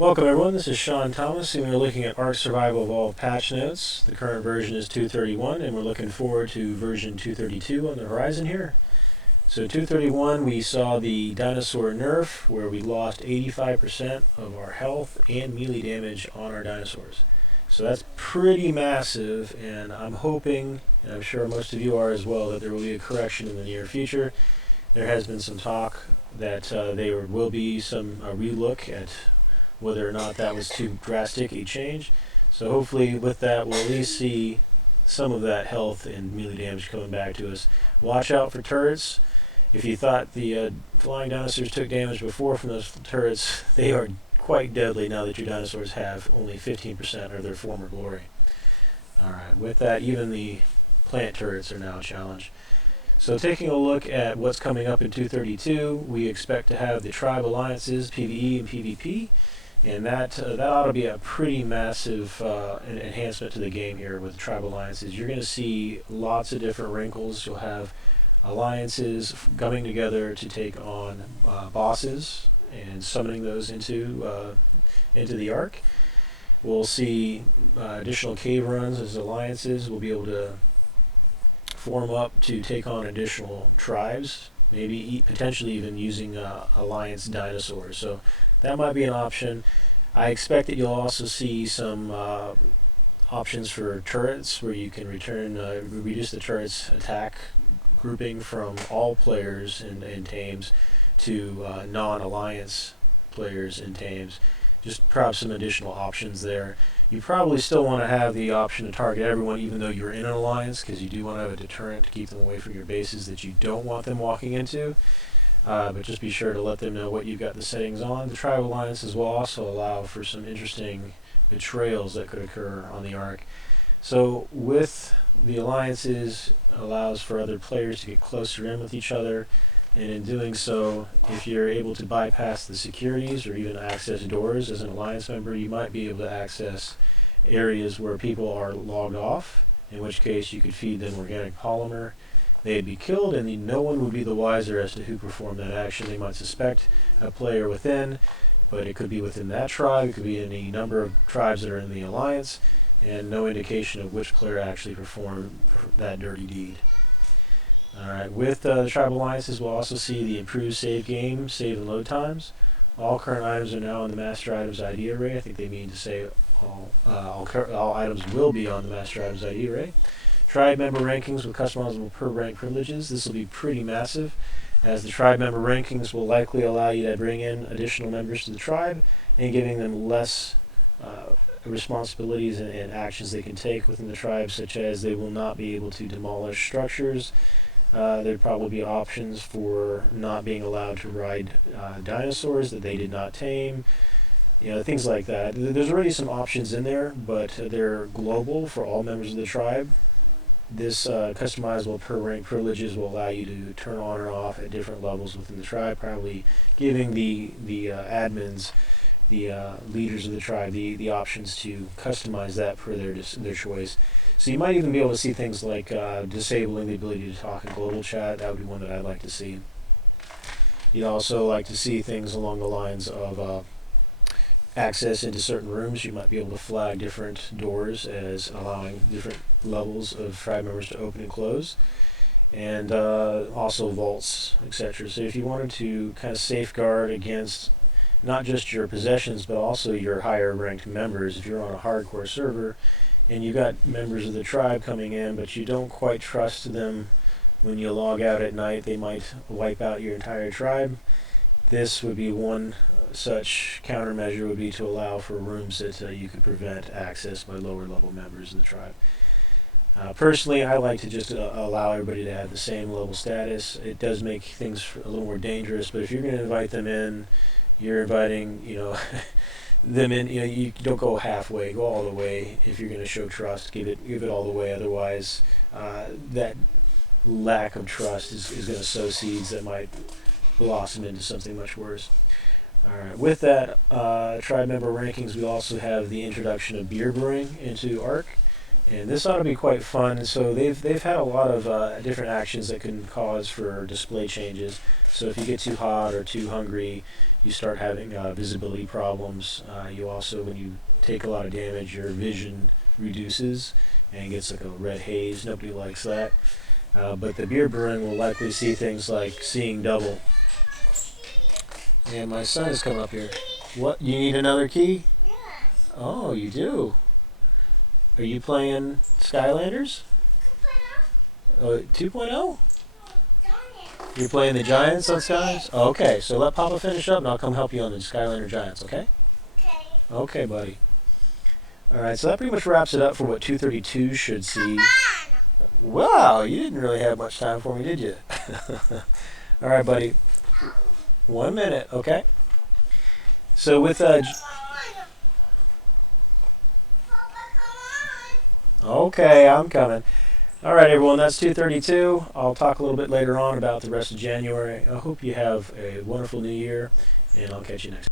Welcome everyone, this is Sean Thomas and we're looking at Ark Survival Evolved patch notes. The current version is 2.31 and we're looking forward to version 2.32 on the horizon here. So 2.31 we saw the dinosaur nerf where we lost 85% of our health and melee damage on our dinosaurs. So that's pretty massive, and I'm hoping, and I'm sure most of you are as well, that there will be a correction in the near future. There has been some talk that there will be some relook at whether or not that was too drastic a change. So hopefully with that we'll at least see some of that health and melee damage coming back to us. Watch out for turrets. If you thought the flying dinosaurs took damage before from those turrets, they are quite deadly now that your dinosaurs have only 15% of their former glory. Alright, with that, even the plant turrets are now a challenge. So taking a look at what's coming up in 2.32, we expect to have the tribe alliances, PvE and PvP, and that ought to be a pretty massive enhancement to the game here with tribe alliances. You're going to see lots of different wrinkles. You'll have alliances coming together to take on bosses and summoning those into the Ark. We'll see additional cave runs as alliances. We'll be able to form up to take on additional tribes, maybe potentially even using alliance dinosaurs. So that might be an option. I expect that you'll also see some options for turrets where you can reduce the turret's attack grouping from all players in tames to non-alliance players in tames. Just perhaps some additional options there. You probably still want to have the option to target everyone even though you're in an alliance, because you do want to have a deterrent to keep them away from your bases that you don't want them walking into. But just be sure to let them know what you've got the settings on. The tribe alliances will also allow for some interesting betrayals that could occur on the Ark. So with the alliances, allows for other players to get closer in with each other, and in doing so, if you're able to bypass the securities or even access doors as an alliance member, you might be able to access areas where people are logged off, in which case you could feed them organic polymer. They'd be killed and no one would be the wiser as to who performed that action. They might suspect a player within, but it could be within that tribe, it could be any number of tribes that are in the alliance, and no indication of which player actually performed that dirty deed. Alright, with the tribe alliances we'll also see the improved save game, save and load times. All current items are now in the master items ID array. I think they mean to say all items will be on the master items ID array. Tribe member rankings with customizable per rank privileges. This will be pretty massive, as the tribe member rankings will likely allow you to bring in additional members to the tribe and giving them less responsibilities and actions they can take within the tribe, such as they will not be able to demolish structures. There'd probably be options for not being allowed to ride dinosaurs that they did not tame, things like that. There's already some options in there, but they're global for all members of the tribe. This customizable per rank privileges will allow you to turn on or off at different levels within the tribe, probably giving the admins, the leaders of the tribe, the options to customize that per their choice. So you might even be able to see things like disabling the ability to talk in global chat. That would be one that I'd like to see. You'd also like to see things along the lines of access into certain rooms. You might be able to flag different doors as allowing different levels of tribe members to open and close, and also vaults, etc. So if you wanted to kind of safeguard against not just your possessions but also your higher ranked members, if you're on a hardcore server and you got members of the tribe coming in but you don't quite trust them, when you log out at night they might wipe out your entire tribe. This would be one such countermeasure, would be to allow for rooms that you could prevent access by lower level members of the tribe. Personally, I like to just allow everybody to have the same level status. It does make things a little more dangerous, but if you're going to invite them in, you're inviting, them in. You don't go halfway, go all the way. If you're going to show trust, give it all the way. Otherwise, that lack of trust is going to sow seeds that might blossom into something much worse. Alright, with that tribe member rankings, we also have the introduction of beer brewing into Ark, and this ought to be quite fun. So they've had a lot of different actions that can cause for display changes. So if you get too hot or too hungry, you start having visibility problems. You also, when you take a lot of damage, your vision reduces and gets like a red haze. Nobody likes that. But the beer brewing will likely see things like seeing double. And my son has come up here. What? You need another key? Yeah. Oh, you do. Are you playing Skylanders? 2.0? You're playing the Giants on Skies? Okay, so let Papa finish up and I'll come help you on the Skylander Giants, okay? Okay. Okay, buddy. Alright, so that pretty much wraps it up for what 232 should see. Wow, you didn't really have much time for me, did you? Alright, buddy. 1 minute, okay? So with okay, I'm coming. Alright everyone, that's 232. I'll talk a little bit later on about the rest of January. I hope you have a wonderful new year, and I'll catch you next time.